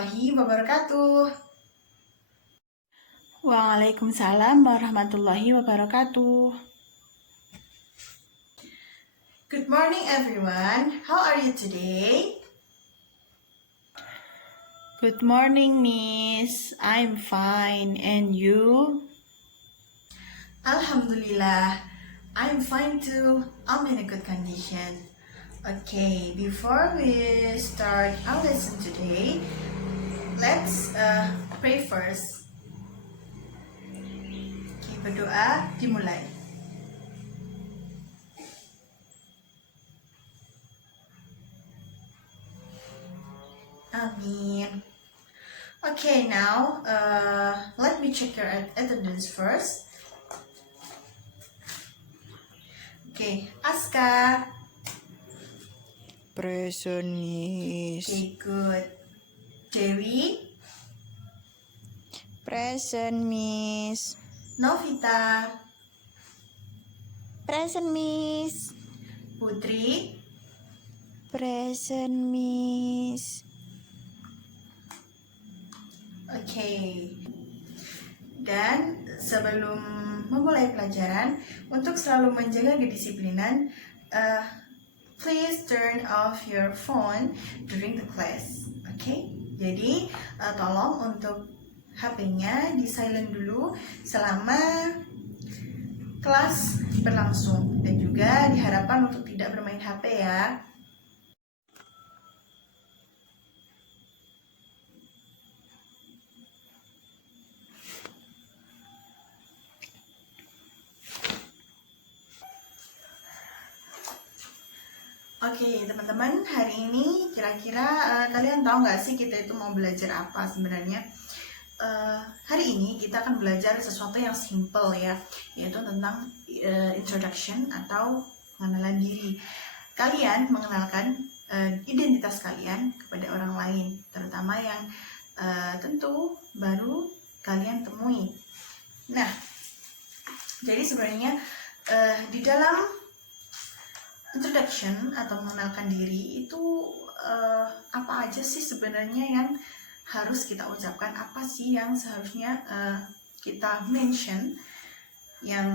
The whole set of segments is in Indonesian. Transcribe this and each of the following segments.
warahmatullahi wabarakatuh. Waalaikumsalam warahmatullahi wabarakatuh. Good morning everyone. How are you today? Good morning, Miss. I'm fine. And you? Alhamdulillah, I'm fine too. I'm in a good condition. Okay, before we start our lesson today, let's pray first. Okay, berdoa dimulai. Amin. Okay, now let me check your attendance first. Okay, Aska. Present, Miss. Okay, good. Dewi. Present, Miss. Novita. Present, Miss. Putri. Present, Miss. Okay. Dan sebelum memulai pelajaran, untuk selalu menjaga kedisiplinan, please turn off your phone during the class. Okay? Jadi tolong untuk HP-nya di silent dulu selama kelas berlangsung, dan juga diharapkan untuk tidak bermain HP ya. Oke, teman-teman, hari ini kira-kira kalian tahu nggak sih kita itu mau belajar apa sebenarnya? Hari ini kita akan belajar sesuatu yang simple ya, yaitu tentang introduction atau pengenalan diri. Kalian mengenalkan identitas kalian kepada orang lain, terutama yang tentu baru kalian temui. Nah, jadi sebenarnya di dalam introduction atau mengenalkan diri itu apa aja sih sebenarnya yang harus kita ucapkan, apa sih yang seharusnya kita mention yang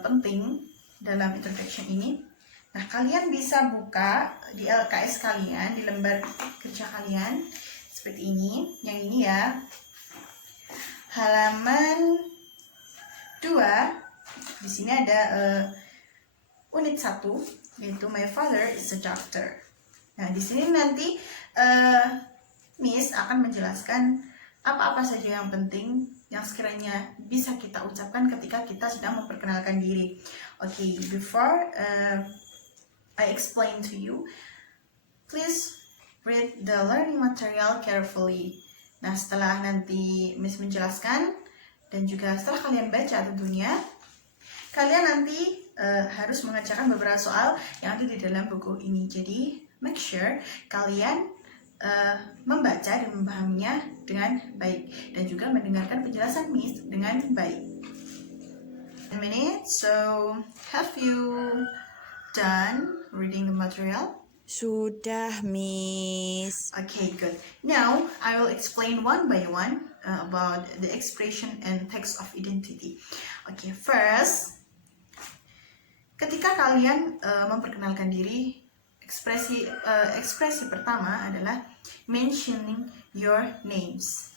penting dalam introduction ini. Nah, kalian bisa buka di LKS kalian, di lembar kerja kalian seperti ini, yang ini ya, halaman 2. Di sini ada unit 1, yaitu My Father is a Doctor. Nah, di sini nanti Miss akan menjelaskan apa-apa saja yang penting yang sekiranya bisa kita ucapkan ketika kita sedang memperkenalkan diri. Okay, before I explain to you, please read the learning material carefully. Nah, setelah nanti Miss menjelaskan dan juga setelah kalian baca tentunya, kalian nanti harus mengerjakan beberapa soal yang ada di dalam buku ini. Jadi make sure kalian membaca dan memahaminya dengan baik, dan juga mendengarkan penjelasan Miss dengan baik. A minute. So have you done reading the material? Sudah, Miss. Okay, good. Now I will explain one by one about the expression and text of identity. Okay, first, ketika kalian memperkenalkan diri, ekspresi pertama adalah mentioning your names.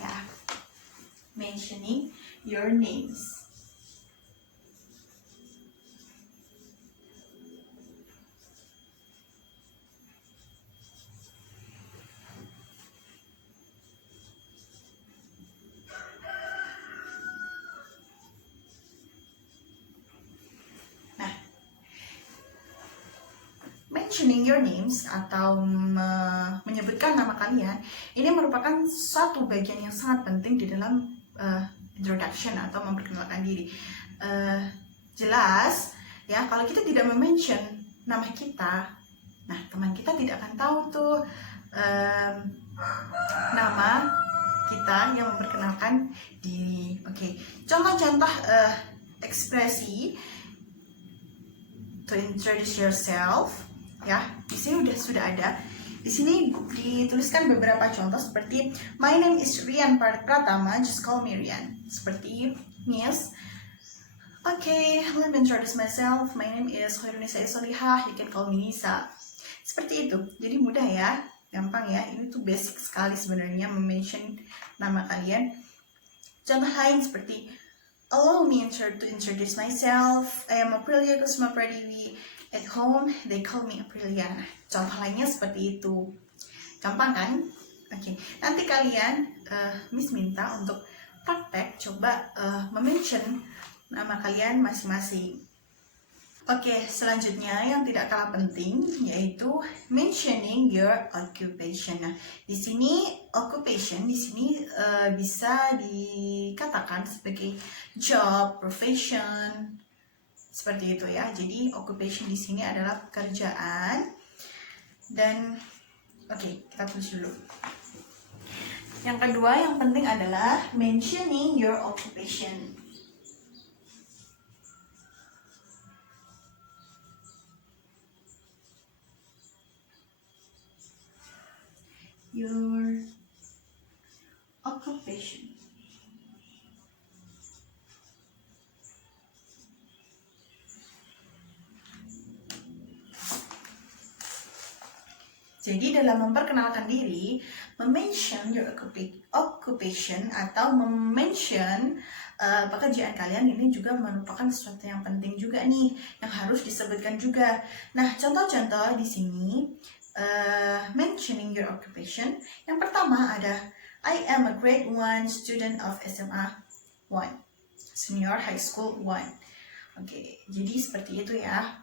Ya, mentioning your names. Mentioning your names atau menyebutkan nama kalian, ini merupakan satu bagian yang sangat penting di dalam introduction atau memperkenalkan diri. Jelas ya, kalau kita tidak mention nama kita, nah teman kita tidak akan tahu tuh nama kita yang memperkenalkan diri. Oke, contoh-contoh ekspresi to introduce yourself. Ya, di sini sudah ada. Di sini dituliskan beberapa contoh seperti my name is Rian Pratama, just call me Rian. Seperti Miss. Okay, let me introduce myself. My name is Khairunisa Solihah. You can call me Nisa. Seperti itu. Jadi mudah ya, gampang ya. Ini tuh basic sekali sebenarnya mention nama kalian. Contoh lain seperti allow me to introduce myself. I am Aprilia Kusuma Pradiwi. At home, they call me Aprilia. Nah, contoh lainnya seperti itu. Gampang kan? Oke. Nanti kalian, Miss minta untuk praktek, coba mention nama kalian masing-masing. Oke, selanjutnya yang tidak kalah penting yaitu mentioning your occupation. Nah, di sini occupation bisa dikatakan sebagai job, profession, seperti itu ya. Jadi occupation di sini adalah pekerjaan. Dan oke, kita tulis dulu. Yang kedua yang penting adalah mentioning your occupation. Your occupation. Jadi dalam memperkenalkan diri, mention your occupation atau mention pekerjaan kalian ini juga merupakan sesuatu yang penting juga nih, yang harus disebutkan juga. Nah, contoh-contoh di sini mentioning your occupation. Yang pertama ada I am a grade 1 student of SMA 1, senior high school 1. Oke, jadi seperti itu ya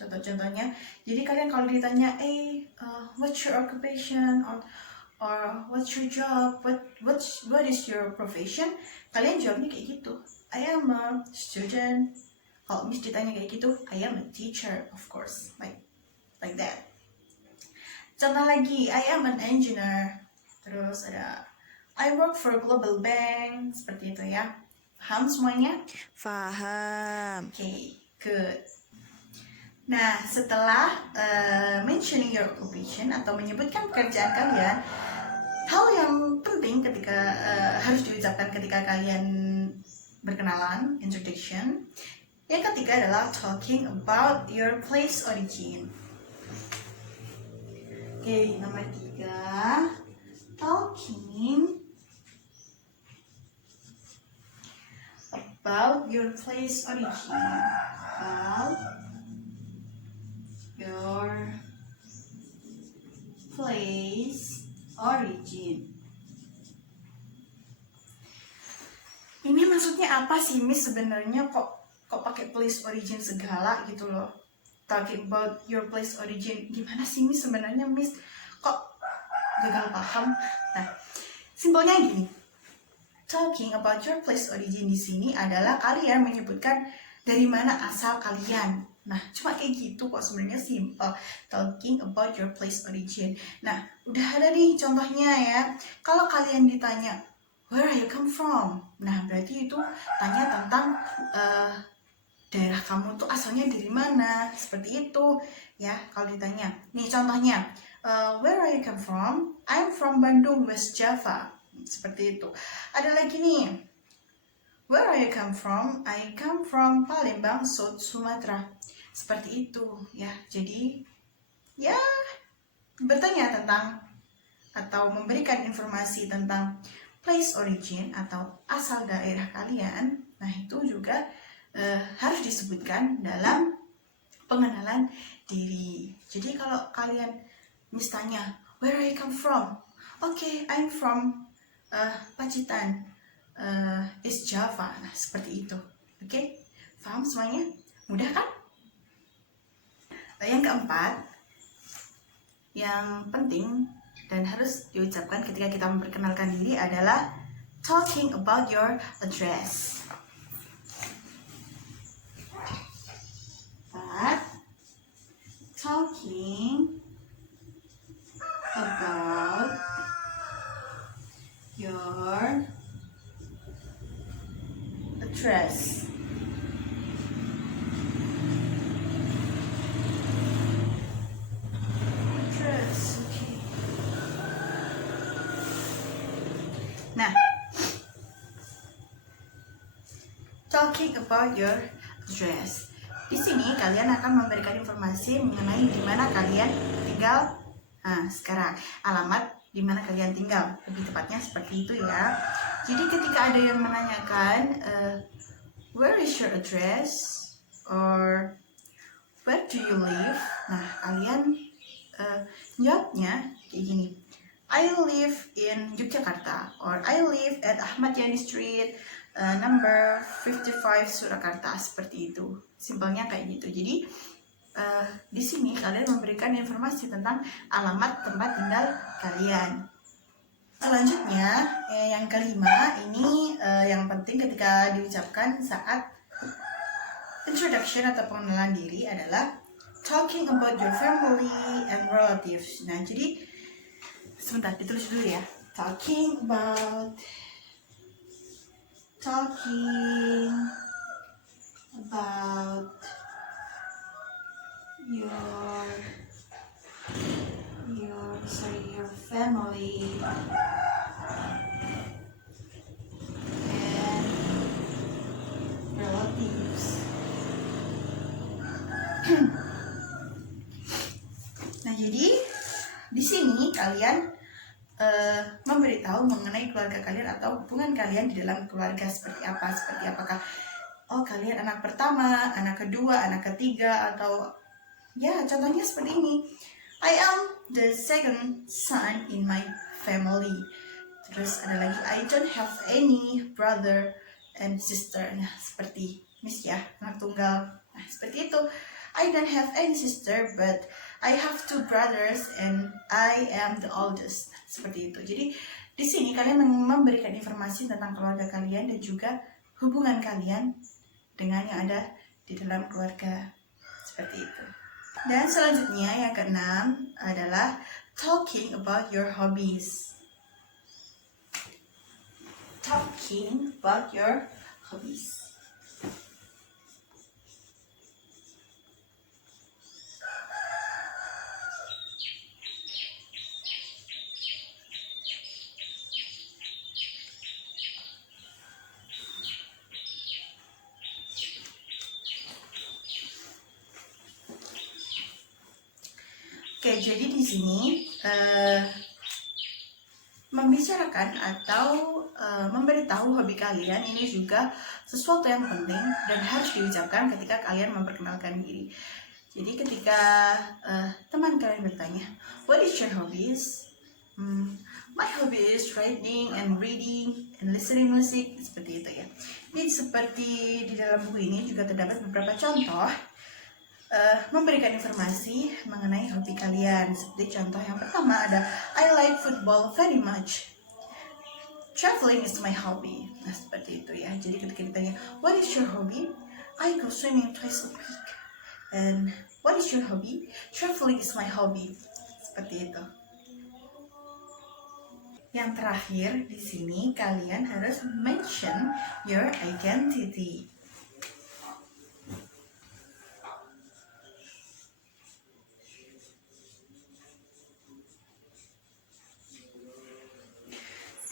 contoh-contohnya. Jadi kalian kalau ditanya what's your occupation or what's your job, what is your profession, kalian jawabnya kayak gitu. I am a student. Kalau Miss ditanya kayak gitu, I am a teacher, of course, like that. Contoh lagi, I am an engineer. Terus ada I work for a global bank. Seperti itu ya. Paham semuanya? Faham. Okay, good. Nah, setelah mentioning your occupation atau menyebutkan pekerjaan kalian, hal yang penting ketika harus diucapkan ketika kalian berkenalan, introduction. Yang ketiga adalah talking about your place origin. Oke, nomor 3, talking about your place origin. About your place origin. Ini maksudnya apa sih, Miss? Sebenarnya kok pakai place origin segala gitu loh. Talking about your place origin, gimana sih Miss sebenarnya, Miss? Kok gagal paham? Nah, simpelnya gini. Talking about your place origin di sini adalah kalian menyebutkan dari mana asal kalian. Nah, cuma kayak gitu kok, sebenarnya simple. Talking about your place origin. Nah, udah ada nih contohnya ya. Kalau kalian ditanya, where are you come from? Nah, berarti itu tanya tentang daerah kamu tuh asalnya dari mana, seperti itu ya. Kalau ditanya nih contohnya, where are you come from? I'm from Bandung, West Java, seperti itu. Ada lagi nih, where are you come from? I come from Palembang, South Sumatera, seperti itu ya. Jadi ya bertanya tentang atau memberikan informasi tentang place origin atau asal daerah kalian. Nah, itu juga harus disebutkan dalam pengenalan diri. Jadi kalau kalian misalnya, where are you come from? Okay, I'm from Pacitan, East Java. Nah, seperti itu. Oke, paham semuanya? Mudah kan? Yang keempat, yang penting dan harus diucapkan ketika kita memperkenalkan diri adalah talking about your address. Talking about your address. Address, okay. Nah, talking about your address. Di sini kalian akan memberikan informasi mengenai di mana kalian tinggal. Nah, sekarang alamat di mana kalian tinggal, lebih tepatnya seperti itu ya. Jadi ketika ada yang menanyakan where is your address or where do you live, nah kalian jawabnya kayak gini. I live in Yogyakarta, or I live at Ahmad Yani Street, number 55 Surakarta, seperti itu. Simpelnya kayak gitu. Jadi di sini kalian memberikan informasi tentang alamat tempat tinggal kalian. Selanjutnya yang kelima ini yang penting ketika diucapkan saat introduction atau pengenalan diri adalah talking about your family and relatives. Nah, jadi sebentar ditulis dulu ya. Talking about your family and relatives. Nah, jadi di sini kalian memberitahu mengenai keluarga kalian atau hubungan kalian di dalam keluarga seperti apa, apakah kalian anak pertama, anak kedua, anak ketiga, atau ya contohnya seperti ini. I am the second son in my family. Terus ada lagi, I don't have any brother and sister. Nah, seperti Miss ya, anak tunggal. Nah, seperti itu. I don't have any sister, but I have 2 brothers and I am the oldest. Seperti itu. Jadi di sini kalian memberikan informasi tentang keluarga kalian dan juga hubungan kalian dengan yang ada di dalam keluarga. Seperti itu. Dan selanjutnya yang keenam adalah talking about your hobbies. Talking about your hobbies. Oke, jadi di sini membicarakan atau memberitahu hobi kalian ini juga sesuatu yang penting dan harus diucapkan ketika kalian memperkenalkan diri. Jadi ketika teman kalian bertanya, what is your hobbies? My hobby is writing and reading and listening music, seperti itu ya. Jadi seperti di dalam buku ini juga terdapat beberapa contoh memberikan informasi mengenai hobi kalian. Seperti contoh yang pertama ada I like football very much. Traveling is my hobby. Nah, seperti itu ya. Jadi ketika ditanya what is your hobby? I go swimming twice a week. And what is your hobby? Traveling is my hobby. Seperti itu. Yang terakhir di sini kalian harus mention your identity.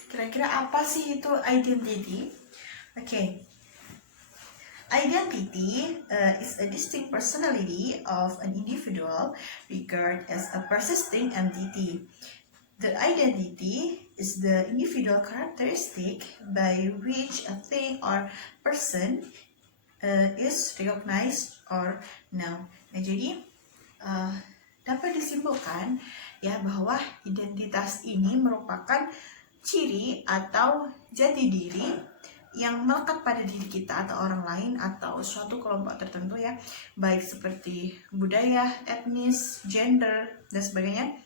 Kira-kira apa sih itu identity? Okay. Identity is a distinct personality of an individual regarded as a persisting entity. The identity is the individual characteristic by which a thing or person is recognized or known. Nah, jadi dapat disimpulkan ya bahwa identitas ini merupakan ciri atau jati diri yang melekat pada diri kita atau orang lain atau suatu kelompok tertentu ya, baik seperti budaya, etnis, gender, dan sebagainya,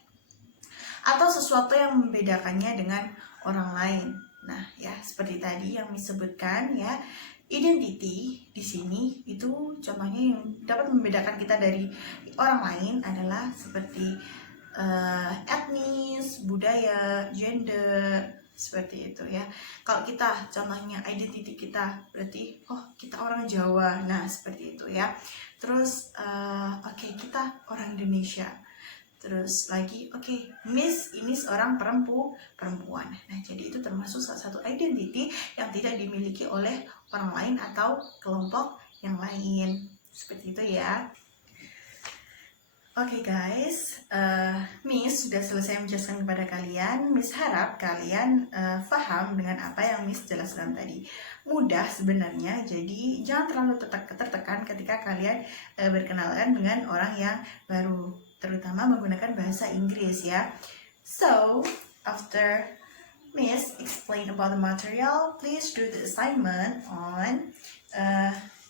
atau sesuatu yang membedakannya dengan orang lain. Nah ya, seperti tadi yang disebutkan ya, identity di sini itu contohnya yang dapat membedakan kita dari orang lain adalah seperti etnis, budaya, gender, seperti itu ya. Kalau kita contohnya identity kita berarti kita orang Jawa, nah seperti itu ya. Terus kita orang Indonesia. Terus lagi, oke, Miss ini seorang perempuan. Nah, jadi itu termasuk salah satu identity yang tidak dimiliki oleh orang lain atau kelompok yang lain. Seperti itu ya. Oke guys, Miss sudah selesai menjelaskan kepada kalian. Miss harap kalian paham dengan apa yang Miss jelaskan tadi. Mudah sebenarnya, jadi jangan terlalu tertekan ketika kalian berkenalan dengan orang yang baru, terutama menggunakan bahasa Inggris ya. So, after Miss explain about the material, please do the assignment on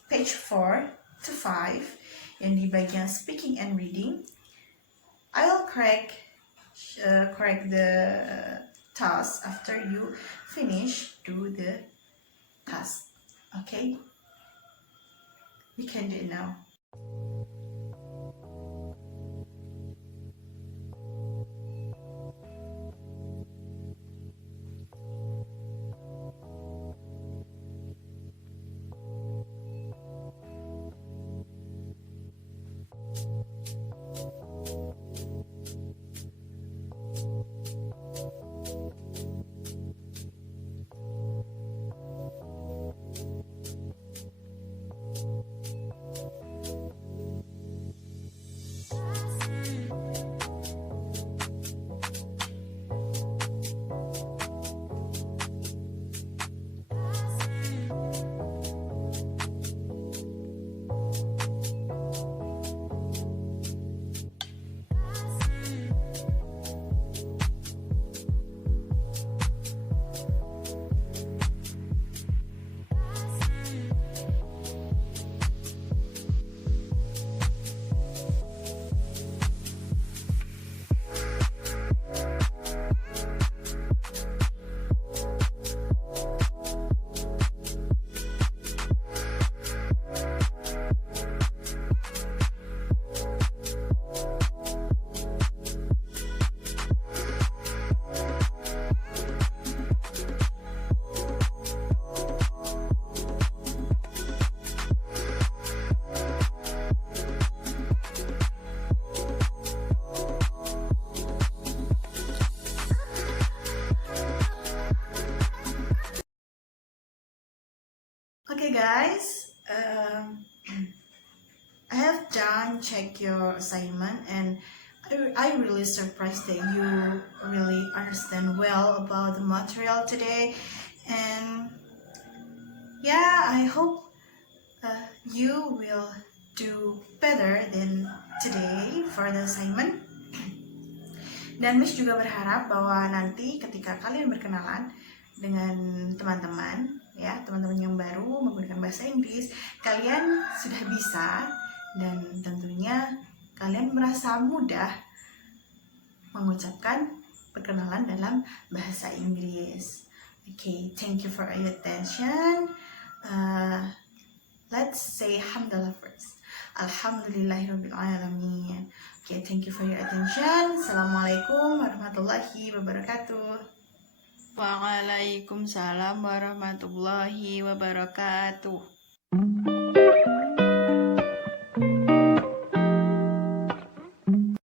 page 4 to 5 yang di bagian speaking and reading. I will correct the task after you finish do the task. Okay? You can do it now. Okay guys, I have done check your assignment and I really surprised that you really understand well about the material today, and yeah, I hope you will do better than today for the assignment. Dan Miss juga berharap bahwa nanti ketika kalian berkenalan dengan teman-teman yang baru menggunakan bahasa Inggris, kalian sudah bisa dan tentunya kalian merasa mudah mengucapkan perkenalan dalam bahasa Inggris. Okay, thank you for your attention. Let's say Alhamdulillah first. Alhamdulillahirrabbilalamin. Okay, thank you for your attention. Assalamualaikum warahmatullahi wabarakatuh. Waalaikumsalam warahmatullahi wabarakatuh.